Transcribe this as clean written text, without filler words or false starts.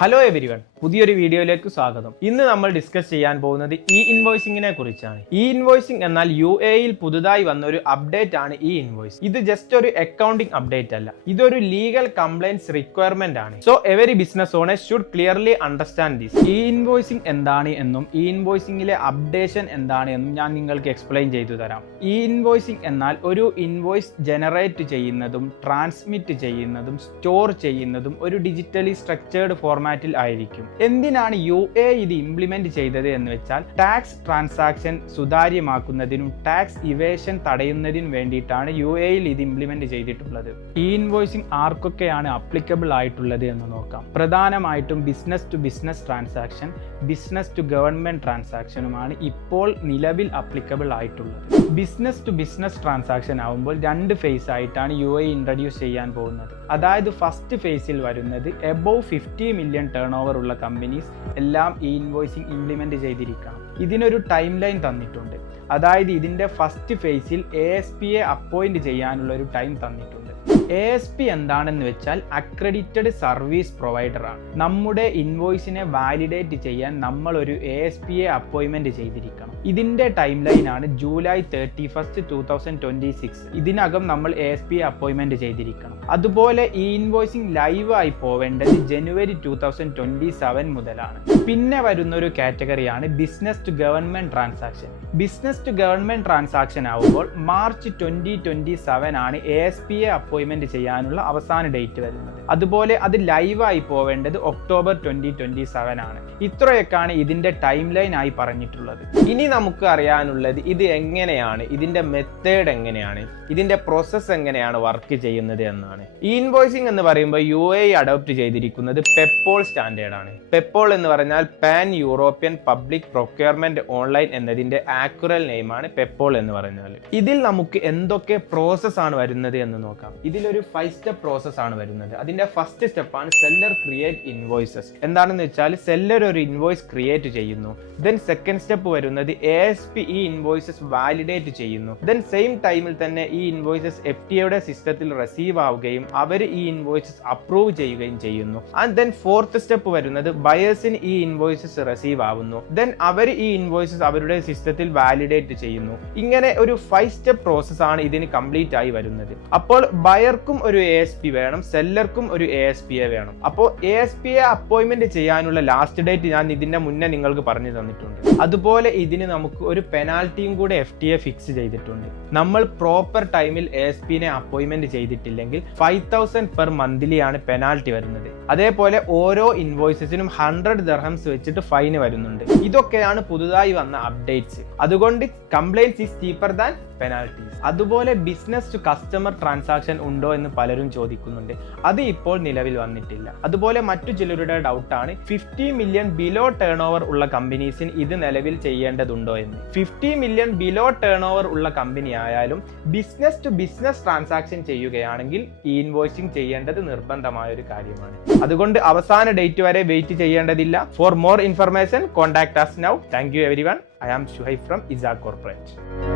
Hello everyone, പുതിയൊരു വീഡിയോയിലേക്ക് സ്വാഗതം. ഇന്ന് നമ്മൾ ഡിസ്കസ് ചെയ്യാൻ പോകുന്നത് ഇ ഇൻവോയ്സിംഗിനെ കുറിച്ചാണ്. ഇ ഇൻവോയ്സിംഗ് എന്നാൽ UAE പുതുതായി വന്ന ഒരു അപ്ഡേറ്റ് ആണ് ഇ ഇൻവോയ്സ്. ഇത് ജസ്റ്റ് ഒരു അക്കൗണ്ടിംഗ് അപ്ഡേറ്റ് അല്ല, ഇതൊരു ലീഗൽ കംപ്ലൈൻസ് റിക്വയർമെന്റ് ആണ്. So every business owners should clearly understand this. E invoicing എന്താണ് എന്നും ഇ ഇൻവോയ്സിംഗിലെ അപ്ഡേഷൻ എന്താണ് എന്നും ഞാൻ നിങ്ങൾക്ക് എക്സ്പ്ലെയിൻ ചെയ്തു തരാം. ഇ ഇൻവോയ്സിംഗ് എന്നാൽ ഒരു ഇൻവോയ്സ് ജനറേറ്റ് ചെയ്യുന്നതും ട്രാൻസ്മിറ്റ് ചെയ്യുന്നതും സ്റ്റോർ ചെയ്യുന്നതും ഒരു ഡിജിറ്റലി സ്ട്രക്ചേർഡ് ഫോർമാറ്റിൽ ആയിരിക്കും. എന്തിനാണ് UAE ഇത് ഇംപ്ലിമെന്റ് ചെയ്തത് എന്ന് വെച്ചാൽ ടാക്സ് ട്രാൻസാക്ഷൻ സുതാര്യമാക്കുന്നതിനും ടാക്സ് ഇവേഷൻ തടയുന്നതിനും വേണ്ടിയിട്ടാണ് UAE ഇത് ഇംപ്ലിമെന്റ് ചെയ്തിട്ടുള്ളത്. ഇ ഇൻവോയ്സിംഗ് ആർക്കൊക്കെയാണ് അപ്ലിക്കബിൾ ആയിട്ടുള്ളത് എന്ന് നോക്കാം. പ്രധാനമായിട്ടും business to business transaction, business to government ട്രാൻസാക്ഷനുമാണ് ഇപ്പോൾ നിലവിൽ അപ്ലിക്കബിൾ ആയിട്ടുള്ളത്. ബിസിനസ് ടു ബിസിനസ് ട്രാൻസാക്ഷൻ ആവുമ്പോൾ രണ്ട് ഫേസ് ആയിട്ടാണ് UAE ഇൻട്രൊഡ്യൂസ് ചെയ്യാൻ പോകുന്നത്. അതായത് ഫസ്റ്റ് ഫേസിൽ വരുന്നത് എബോവ് 50 മില്യൺ ടേൺ ഓവർ ഉള്ള കമ്പനീസ് എല്ലാം ഇ ഇൻവോയ്സിംഗ് ഇംപ്ലിമെന്റ് ചെയ്തിരിക്കണം. ഇതിനൊരു ടൈം ലൈൻ തന്നിട്ടുണ്ട്. അതായത് ഇതിന്റെ ഫസ്റ്റ് ഫേസിൽ ASPയെ അപ്പോയിന്റ് ചെയ്യാനുള്ള ഒരു ടൈം തന്നിട്ടുണ്ട്. ASP എന്താണെന്ന് വെച്ചാൽ അക്രഡിറ്റഡ് സർവീസ് പ്രൊവൈഡർ ആണ്. നമ്മുടെ ഇൻവോയ്സിനെ വാലിഡേറ്റ് ചെയ്യാൻ നമ്മൾ ഒരു ASPയെ അപ്പോയിന്റ്മെന്റ് ചെയ്തിരിക്കണം. ഇതിന്റെ ടൈം ലൈൻ ആണ് ജൂലൈ 31, 2026. ഇതിനകം നമ്മൾ ASPയെ അപ്പോയിന്റ്മെന്റ് ചെയ്തിരിക്കണം. അതുപോലെ ഈ ഇൻവോയ്സിംഗ് ലൈവ് ആയി പോവേണ്ടത് ജനുവരി 2027 മുതലാണ്. പിന്നെ വരുന്ന ഒരു കാറ്റഗറിയാണ് business to government transaction. Business to government transaction ആവുമ്പോൾ മാർച്ച് 2027 ആണ് ASPയെ അപ്പോയിന്റ്മെന്റ് ചെയ്യാനുള്ള അവസാന ഡേറ്റ് വരുന്നത്. അതുപോലെ അത് ലൈവായി പോവേണ്ടത് ഒക്ടോബർ 2027 ആണ്. ഇത്രയൊക്കെയാണ് ഇതിന്റെ ടൈം ലൈൻ ആയി പറഞ്ഞിട്ടുള്ളത്. ഇനി നമുക്ക് അറിയാനുള്ളത് ഇത് എങ്ങനെയാണ്, ഇതിന്റെ മെത്തേഡ് എങ്ങനെയാണ്, ഇതിന്റെ പ്രോസസ്സ് എങ്ങനെയാണ് വർക്ക് ചെയ്യുന്നത് എന്നാണ്. ഈ ഇൻവോയ്സിംഗ് എന്ന് പറയുമ്പോൾ UAE അഡോപ്റ്റ് ചെയ്തിരിക്കുന്നത് പെപ്പോൾ സ്റ്റാൻഡേർഡ് ആണ്. പെപ്പോൾ എന്ന് പറഞ്ഞാൽ pan European public procurement online എന്നതിന്റെ ആക്യുറൽ നെയിം ആണ് പെപ്പോൾ എന്ന് പറഞ്ഞാൽ. ഇതിൽ നമുക്ക് എന്തൊക്കെ പ്രോസസ് ആണ് വരുന്നത് എന്ന് നോക്കാം. ഇതിലൊരു 5 സ്റ്റെപ്പ് പ്രോസസ് ആണ് വരുന്നത്. അതിന്റെ ഫസ്റ്റ് സ്റ്റെപ്പാണ് സെല്ലർ ക്രിയേറ്റ് ഇൻവോയ്സസ്. എന്താണെന്ന് വെച്ചാൽ സെല്ലർ ഒരു ഇൻവോയ്സ് ക്രിയേറ്റ് ചെയ്യുന്നു. ദെൻ സെക്കൻഡ് സ്റ്റെപ്പ് വരുന്നത് ASP ഈ ഇൻവോയ്സസ് വാലിഡേറ്റ് ചെയ്യുന്നു. ദെൻ സെയിം ടൈമിൽ തന്നെ ഈ ഇൻവോയ്സസ് FTAയുടെ സിസ്റ്റത്തിൽ റിസീവ് ആവുകയും അവർ ഈ ഇൻവോയ്സസ് അപ്രൂവ് ചെയ്യുകയും ചെയ്യുന്നു. ആൻഡ് ദെൻ ഫോർത്ത് സ്റ്റെപ്പ് വരുന്നത് ബയേഴ്സിന് ഈ ഇൻവോയ്സസ് റിസീവ് ആവുന്നു. ദെൻ അവർ ഈ ഇൻവോയ്സസ് അവരുടെ സിസ്റ്റത്തിൽ വാലിഡേറ്റ് ചെയ്യുന്നു. ഇങ്ങനെ ഒരു 5 സ്റ്റെപ്പ് പ്രോസസ് ആണ് ഇതിന് കംപ്ലീറ്റ് ആയി വരുന്നത്. അപ്പോൾ ബയർക്കും ഒരു ASP വേണം, സെല്ലർക്കും ഒരു ASPയെ വേണം. അപ്പോൾ ASPയെ അപ്പോയിന്റ്മെന്റ് ചെയ്യാനുള്ള ലാസ്റ്റ് ഡേറ്റ് ഞാൻ ഇതിന്റെ മുന്നേ നിങ്ങൾക്ക് പറഞ്ഞു തന്നിട്ടുണ്ട്. അതുപോലെ ഇതിന് നമുക്ക് ഒരു പെനാൽറ്റിയും കൂടെ FTA ഫിക്സ് ചെയ്തിട്ടുണ്ട്. നമ്മൾ പ്രോപ്പർ ടൈമിൽ ASPനെ അപ്പോയിന്റ്മെന്റ് ചെയ്തിട്ടില്ലെങ്കിൽ 5,000 പെർ മന്ത്ലി ആണ് പെനാൽറ്റി വരുന്നത്. അതേപോലെ ഓരോ ഇൻവോയ്സസിനും 100 ദിർഹംസ് വെച്ചിട്ട് ഫൈന് വരുന്നുണ്ട്. ഇതൊക്കെയാണ് പുതുതായി വന്ന അപ്ഡേറ്റ്സ്. അതുകൊണ്ട് compliance is cheaper than penalties. അതുപോലെ ബിസിനസ് ടു കസ്റ്റമർ ട്രാൻസാക്ഷൻ ഉണ്ടോ എന്ന് പലരും ചോദിക്കുന്നുണ്ട്. അത് ഇപ്പോൾ നിലവിൽ വന്നിട്ടില്ല. അതുപോലെ മറ്റു ചിലരുടെ ഡൗട്ടാണ് 50 മില്യൺ ബിലോ ടേൺ ഓവർ ഉള്ള കമ്പനീസിന് ഇത് നിലവിൽ ചെയ്യേണ്ടതുണ്ടോ എന്ന്. 50 മില്യൺ ബിലോ ടേൺ ഓവർ ഉള്ള കമ്പനി ആയാലും ബിസിനസ് ടു ബിസിനസ് ട്രാൻസാക്ഷൻ ചെയ്യുകയാണെങ്കിൽ ഈ ഇൻവോയ്സിംഗ് ചെയ്യേണ്ടത് നിർബന്ധമായ ഒരു കാര്യമാണ്. അതുകൊണ്ട് അവസാന ഡേറ്റ് വരെ വെയിറ്റ് ചെയ്യേണ്ടതില്ല. For more information contact us now. Thank you everyone. I am Shuhaib from IZA Corporate.